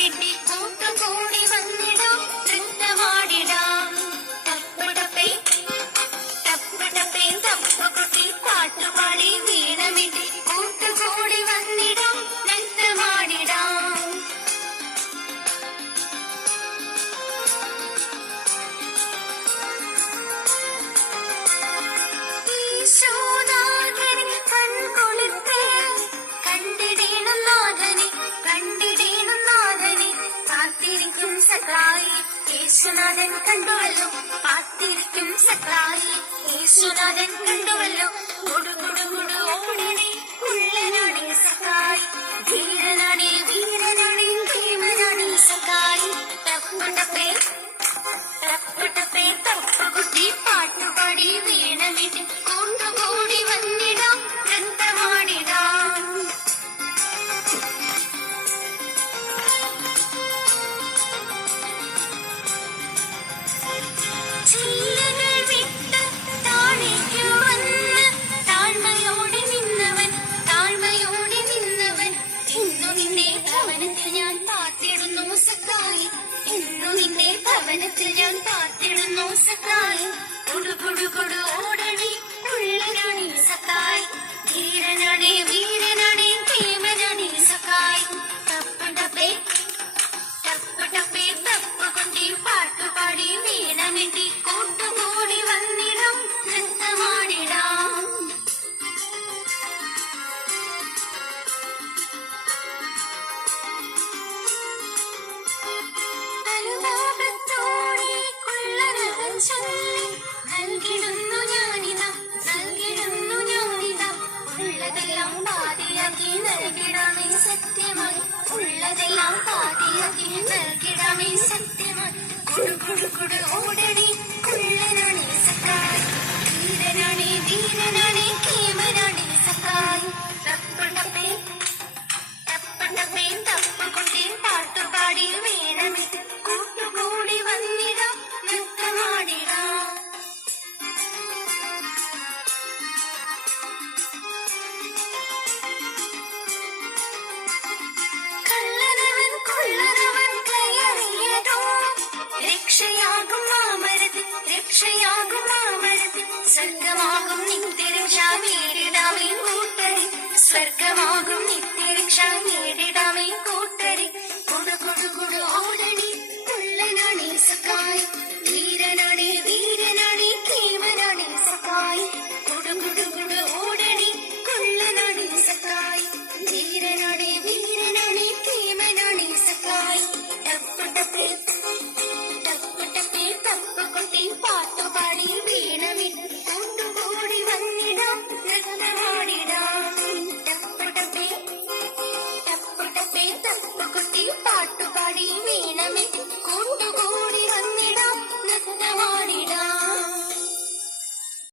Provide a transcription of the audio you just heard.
വീട്ടി കൂട്ടുകൂടി വന്നിടാം, നൃത്തമാടിടാം. ടപ്പ് ടപ്പേ ടപ്പ് ടപ്പേ തപ്പുകുട്ടി പാട്ടുപാടി വീണമിട്ടി കൂട്ടുകൂടി വന്നിടാം, നൃത്തമാടിടാം. ഈശോനാഥനെ കൺകൊളുത്ത് കണ്ടിടേണം നാഥനെ, കണ്ടിടേണം നാഥനെ. കാത്തിരിക്കും സഖായി യേശുനാഥൻ കണ്ടുവല്ലോ, കാത്തിരിക്കും സഖായി യേശുനാഥൻ കണ്ടുവല്ലോ. കൊടുകൊടുകൊടു ഓടണേ ഉള്ളനാണേ സഖായി, ധീരനാണേ വീരനാണേ ധീമനാണേ സഖായി. ടപ്പ് ടപ്പേ ടപ്പ് ടപ്പേ തപ്പുകുട്ടി പാട്ടുപാടി വീണമിട്ടി കൂട്ടുകൂടി വന്നിടാം, നൃത്തമാടിടാം. ചില്ലകൾ വിട്ട് താഴേക്കു വന്ന് താഴ്മയോടെ നിന്നവൻ, താഴ്മയോടെ നിന്നവൻ. ഇന്നു നിന്റെ ഭവനത്തിൽ ഞാൻ പാർത്തിടുന്നു സഖായി, ഇന്നു നിന്റെ ഭവനത്തിൽ ഞാൻ പാർത്തിടുന്നു സഖായി. കൊടുകൊടുകൊടു ഓടണേ ഉള്ളനാണേ സഖായി, ധീരനാണേ വീരനാണേ ധീമനാണേ സഖായി. ടപ്പ് ടപ്പേ ടപ്പ് ടപ്പേ തപ്പുകുട്ടി പാട്ടുപാടി വീണമിട്ടി കൂട്ടുകൂടി വന്നിടാം, നൃത്തമാടിടാം. അനുതാപത്തോടെ കൊള്ളനവൻ ചൊല്ലി നൽകിടുന്നു ഞാനിതാ, നൽകിടുന്നു ഞാനിതാ. ഉള്ളതെല്ലാം പാതിയാക്കി നൽകിടാമേ സത്യമായി, ഉള്ളതെല്ലാം പാതിയാക്കി നൽകിടാമേ സത്യമായി. കൊടുകൊടുകൊടു ഓടണേ കുള്ളനാണേ സഖായി, ധീരനാണേ വീരനാണേ ധീമനാണേ സഖായി. ടപ്പ് ടപ്പേ ടപ്പ് ടപ്പേ തപ്പുകുട്ടി പാട്ടുപാടി വീണമിട്ടി കൂട്ടുകൂടി വന്നിടാം, നൃത്തമാടിടാം. കള്ളനവൻ കൊള്ളനവൻ കയറിയതോ രക്ഷയാകും മാമരത്തിൽ, രക്ഷയാകും മാമരത്തിൽ. സ്വർഗമാകും നിത്യരക്ഷ നേരിടാമേ കൂട്ടരെ, സ്വർഗമാകും നിത്യരക്ഷ നേരിടാമേ